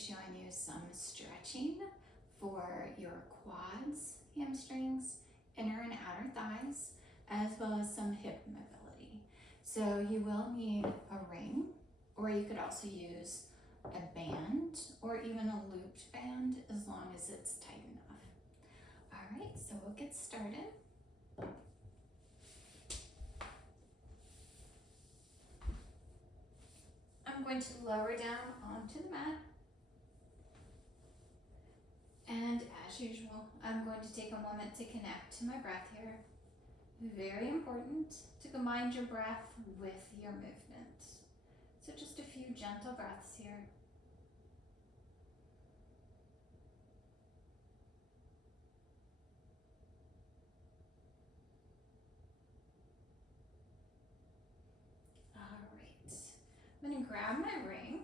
showing you some stretching for your quads, hamstrings, inner and outer thighs, as well as some hip mobility. So you will need a ring, or you could also use a band or even a looped band as long as it's tight enough. All right, so we'll get started. I'm going to lower down onto the mat. And as usual, I'm going to take a moment to connect to my breath here. Very important to combine your breath with your movement. So just a few gentle breaths here. All right, I'm going to grab my ring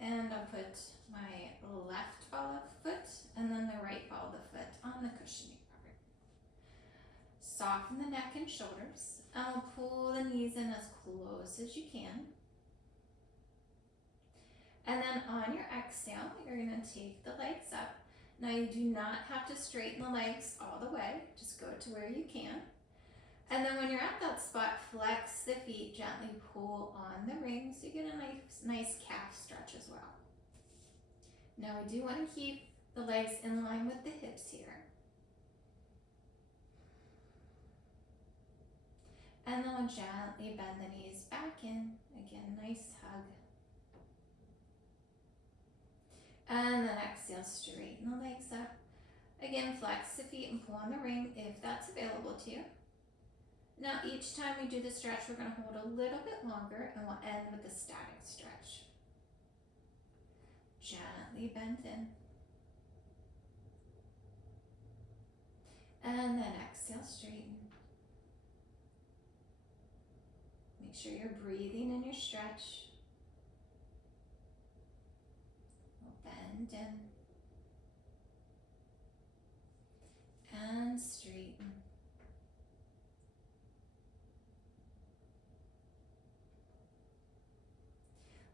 and I'll put my left ball of the foot and then the right ball of the foot on the cushioning part. Soften the neck and shoulders. I'll pull the knees in as close as you can. And then on your exhale, you're going to take the legs up. Now you do not have to straighten the legs all the way, just go to where you can. And then when you're at that spot, flex the feet, gently pull on the ring so you get a nice calf stretch as well. Now we do want to keep the legs in line with the hips here. And then we'll gently bend the knees back in. Again, nice hug. And then exhale, straighten the legs up. Again, flex the feet and pull on the ring if that's available to you. Now each time we do the stretch, we're going to hold a little bit longer and we'll end with a static stretch. Gently bend in. And then exhale, straighten. Make sure you're breathing in your stretch. We'll bend in. And straighten.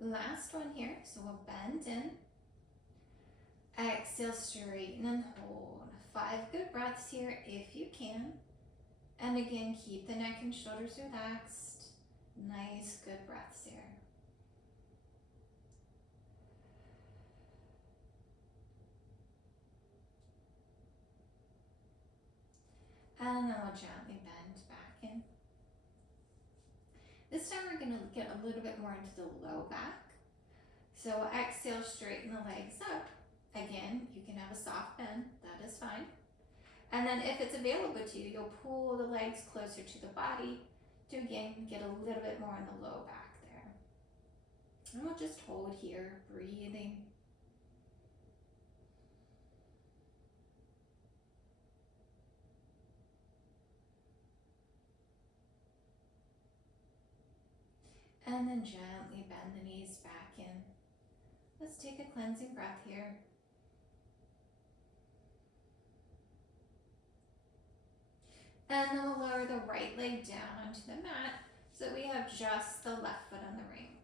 Last one here, so we'll bend in. Exhale, straighten and hold. 5 good breaths here if you can. And again, keep the neck and shoulders relaxed. Nice, good breaths here. And then we'll gently bend back in. This time we're going to get a little bit more into the low back. So exhale, straighten the legs up. Again, you can have a soft bend, that is fine. And then if it's available to you, you'll pull the legs closer to the body to again get a little bit more in the low back there. And we'll just hold here, breathing. And then gently bend the knees back in. Let's take a cleansing breath here. And then we'll lower the right leg down onto the mat so that we have just the left foot on the ring.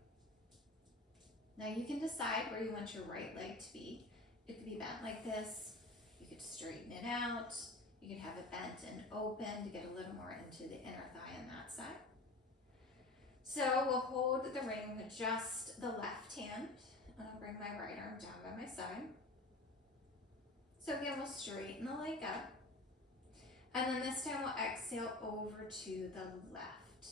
Now you can decide where you want your right leg to be. It could be bent like this. You could straighten it out. You could have it bent and open to get a little more into the inner thigh on that side. So we'll hold the ring with just the left hand. And I'll bring my right arm down by my side. So again, we'll straighten the leg up. And then this time we'll exhale over to the left.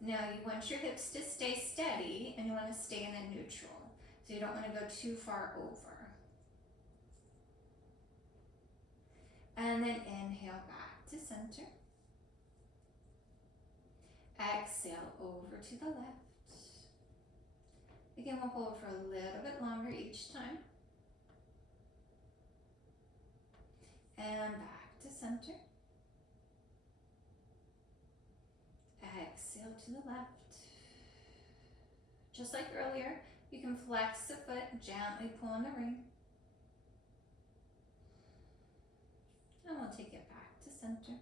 Now you want your hips to stay steady and you want to stay in a neutral. So you don't want to go too far over. And then inhale back to center. Exhale over to the left. Again, we'll hold for a little bit longer each time. And back to center. Exhale to the left. Just like earlier, you can flex the foot, gently pull on the ring. And we'll take it back to center.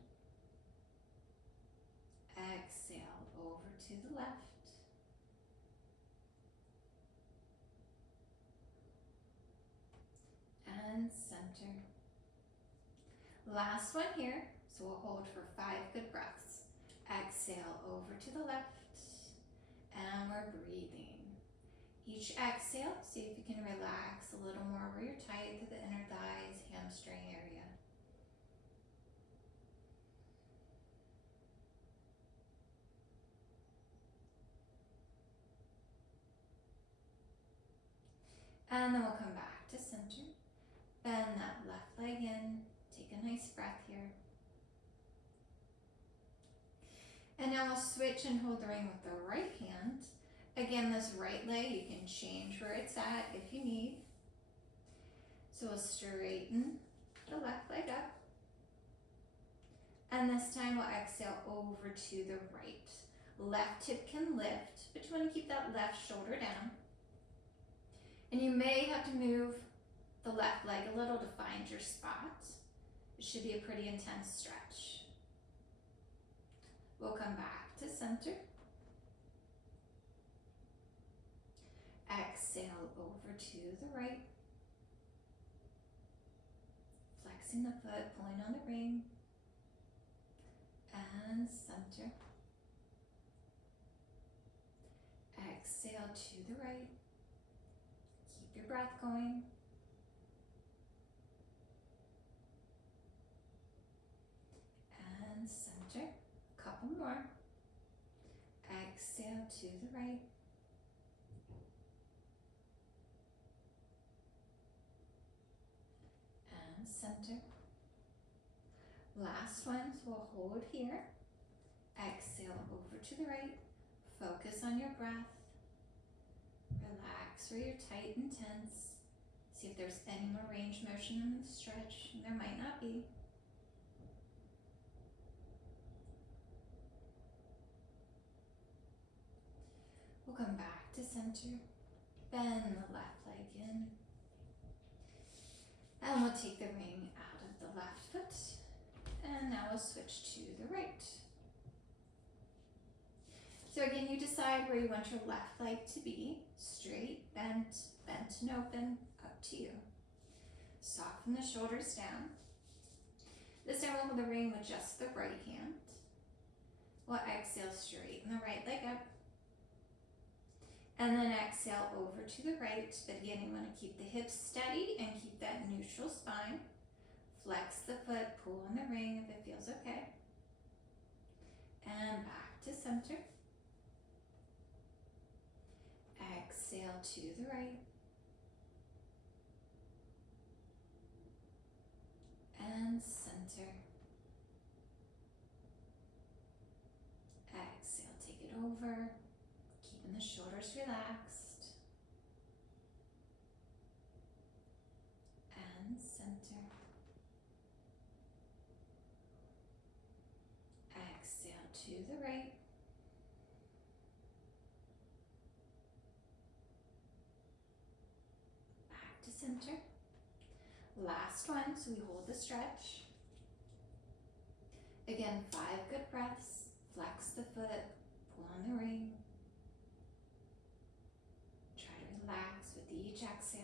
Exhale over to the left. and center. Last one here, so we'll hold for 5 good breaths. Exhale over to the left, and we're breathing. Each exhale, see if you can relax a little more where you're tight to the inner thighs, hamstring area. And then we'll come back to center. Bend that left leg in. Take a nice breath here. And now we'll switch and hold the ring with the right hand. Again, this right leg, you can change where it's at if you need. So we'll straighten the left leg up. And this time we'll exhale over to the right. Left hip can lift, but you want to keep that left shoulder down. And you may have to move the left leg a little to find your spot. It should be a pretty intense stretch. We'll come back to center. Exhale over to the right. Flexing the foot, pulling on the ring. And center. Exhale to the right. Keep your breath going. And center. A couple more. Exhale to the right. And center. Last one, so we'll hold here. Exhale over to the right. Focus on your breath. Relax where you're tight and tense. See if there's any more range motion in the stretch. There might not be. We'll come back to center. Bend the left leg in. And we'll take the ring out of the left foot. And now we'll switch to the right. So again, you decide where you want your left leg to be. Straight, bent, bent and open, up to you. Soften the shoulders down. This time we'll hold the ring with just the right hand. We'll exhale, straighten the right leg up. And then exhale over to the right. But again, you want to keep the hips steady and keep that neutral spine. Flex the foot, pull on the ring if it feels okay. And back to center. Exhale to the right. And center. Exhale, take it over. Keeping the shoulders relaxed. And center. Exhale to the right. Back to center. Last one, so we hold the stretch. Again, 5 good breaths. Flex the foot, pull on the ring. Try to relax with each exhale.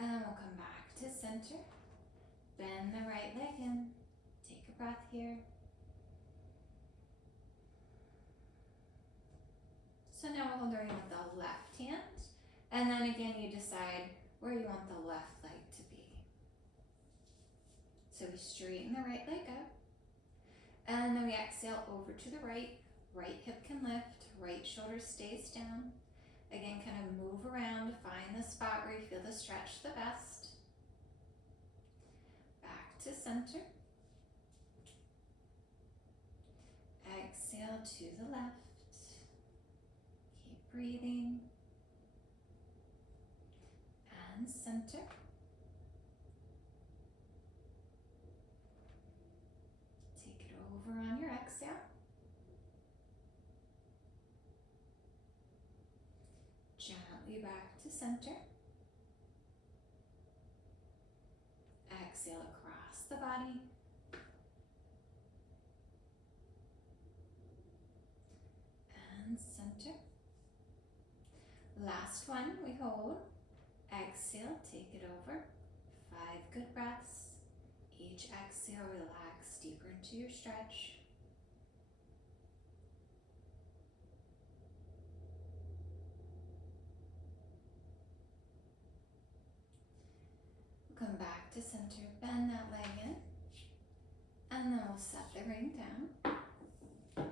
And we'll come back to center. Bend the right leg in. Take a breath here. So now we'll hold the ring with the left hand. And then again, you decide where you want the left leg to be. So we straighten the right leg up. And then we exhale over to the right. Right hip can lift. Right shoulder stays down. Again, kind of move around to find the spot where you feel the stretch the best. Back to center. Exhale to the left. Keep breathing. And center. Take it over on your exhale. Gently back to center. Exhale across the body. last one, we hold. Exhale, take it over. 5 good breaths. Each exhale, relax deeper into your stretch. We'll come back to center, bend that leg in, and then we'll set the ring down. I'm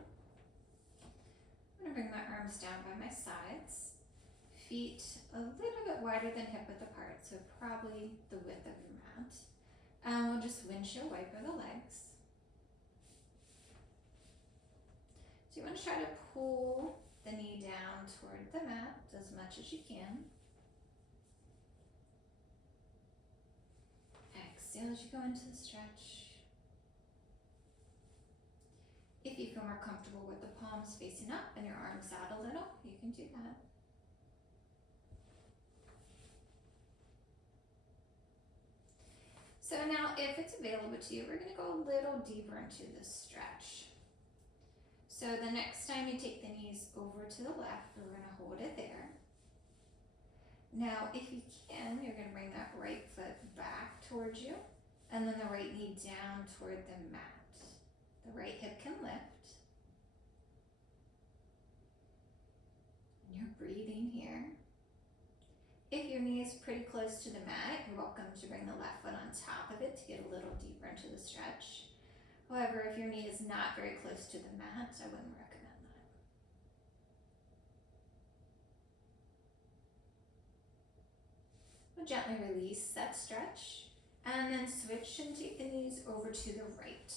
gonna bring my arms down by my sides. Feet a little bit wider than hip width apart, so probably the width of your mat. And we'll just windshield wiper the legs. So you want to try to pull the knee down toward the mat as much as you can. Exhale as you go into the stretch. If you feel more comfortable with the palms facing up and your arms out a little, you can do that. So now if it's available to you, we're going to go a little deeper into this stretch. So the next time you take the knees over to the left, we're going to hold it there. Now if you can, you're going to bring that right foot back towards you, and then the right knee down toward the mat. The right hip can lift. And you're breathing here. If your knee is pretty close to the mat, you're welcome to bring the left foot on top of it to get a little deeper into the stretch. However, if your knee is not very close to the mat, I wouldn't recommend that. We'll gently release that stretch and then switch and take the knees over to the right.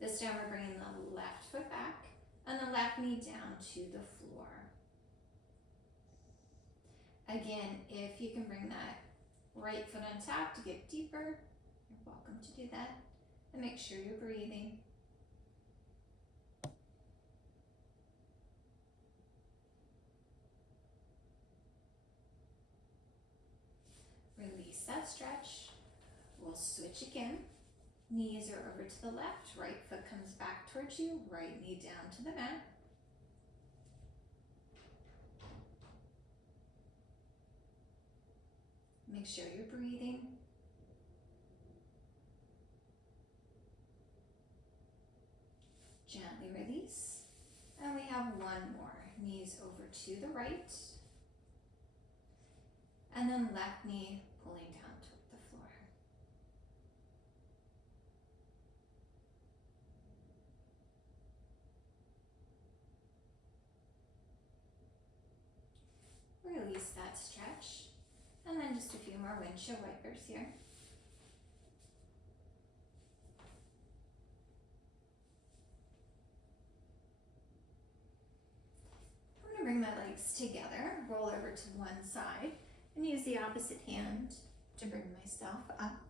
This time we're bringing the left foot back and the left knee down to the floor. Again, if you can bring that right foot on top to get deeper, you're welcome to do that. And make sure you're breathing. Release that stretch. We'll switch again. Knees are over to the left, right foot comes back towards you, right knee down to the mat. Make sure you're breathing. Gently release. And we have one more. Knees over to the right. And then left knee pulling down toward the floor. Release that stretch. And then just a few more windshield wipers here. I'm going to bring my legs together, roll over to one side, and use the opposite hand to bring myself up.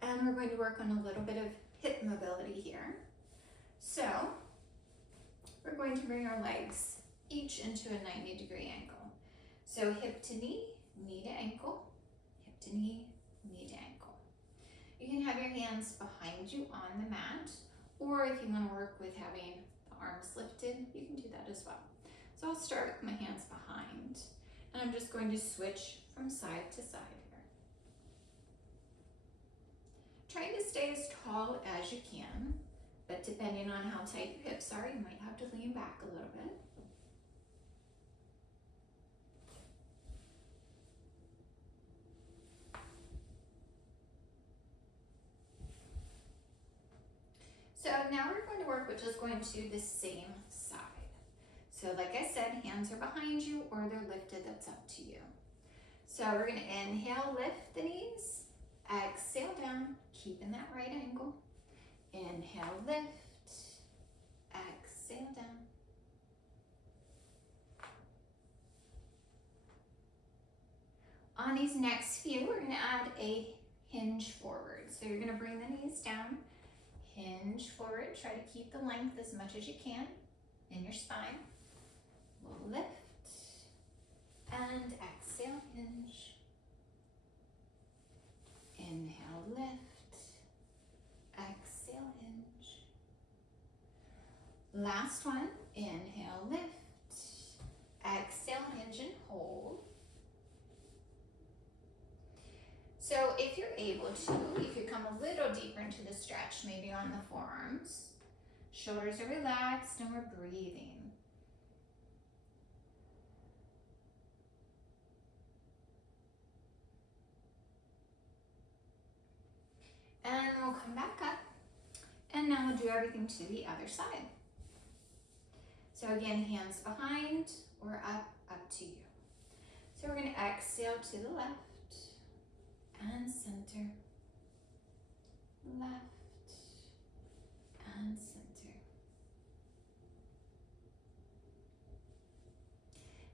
And we're going to work on a little bit of hip mobility here. So we're going to bring our legs each into a 90-degree angle. So hip to knee to ankle, hip to knee to ankle. You can have your hands behind you on the mat, or if you want to work with having the arms lifted, you can do that as well. So I'll start with my hands behind, and I'm just going to switch from side to side here. Trying to stay as tall as you can, but depending on how tight your hips are, you might have to lean back a little bit. So now we're going to work with just going to the same side. So like I said, hands are behind you or they're lifted, that's up to you. So we're going to inhale, lift the knees, exhale down, keeping that right angle. Inhale, lift, exhale down. On these next few, we're going to add a hinge forward. So you're going to bring the knees down, hinge forward, try to keep the length as much as you can in your spine. We'll lift and exhale, hinge. Inhale, lift, exhale, hinge. Last one, inhale, lift, exhale, hinge and hold. So if you're able to, you could come a little deeper into the stretch, maybe on the forearms. Shoulders are relaxed and we're breathing. And then we'll come back up. And now we'll do everything to the other side. So again, hands behind or up to you. So we're going to exhale to the left and center. Left and center.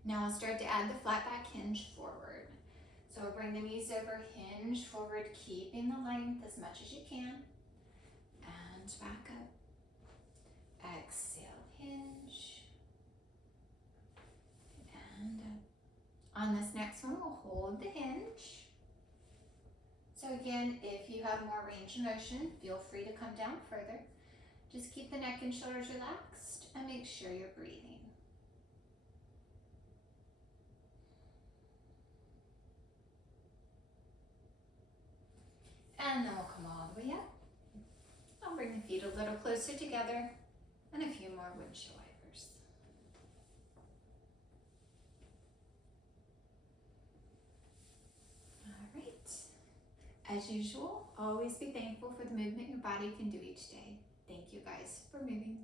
Now I'll start to add the flat back hinge forward. So we'll bring the knees over, hinge forward, keeping the length as much as you can. And back up. Exhale, hinge. And up. On this next one, we'll hold the hinge. So again, if you have more range of motion, feel free to come down further. Just keep the neck and shoulders relaxed and make sure you're breathing. And then we'll come all the way up. I'll bring the feet a little closer together and a few more windshield wipers. All right. As usual, always be thankful for the movement your body can do each day. Thank you guys for moving.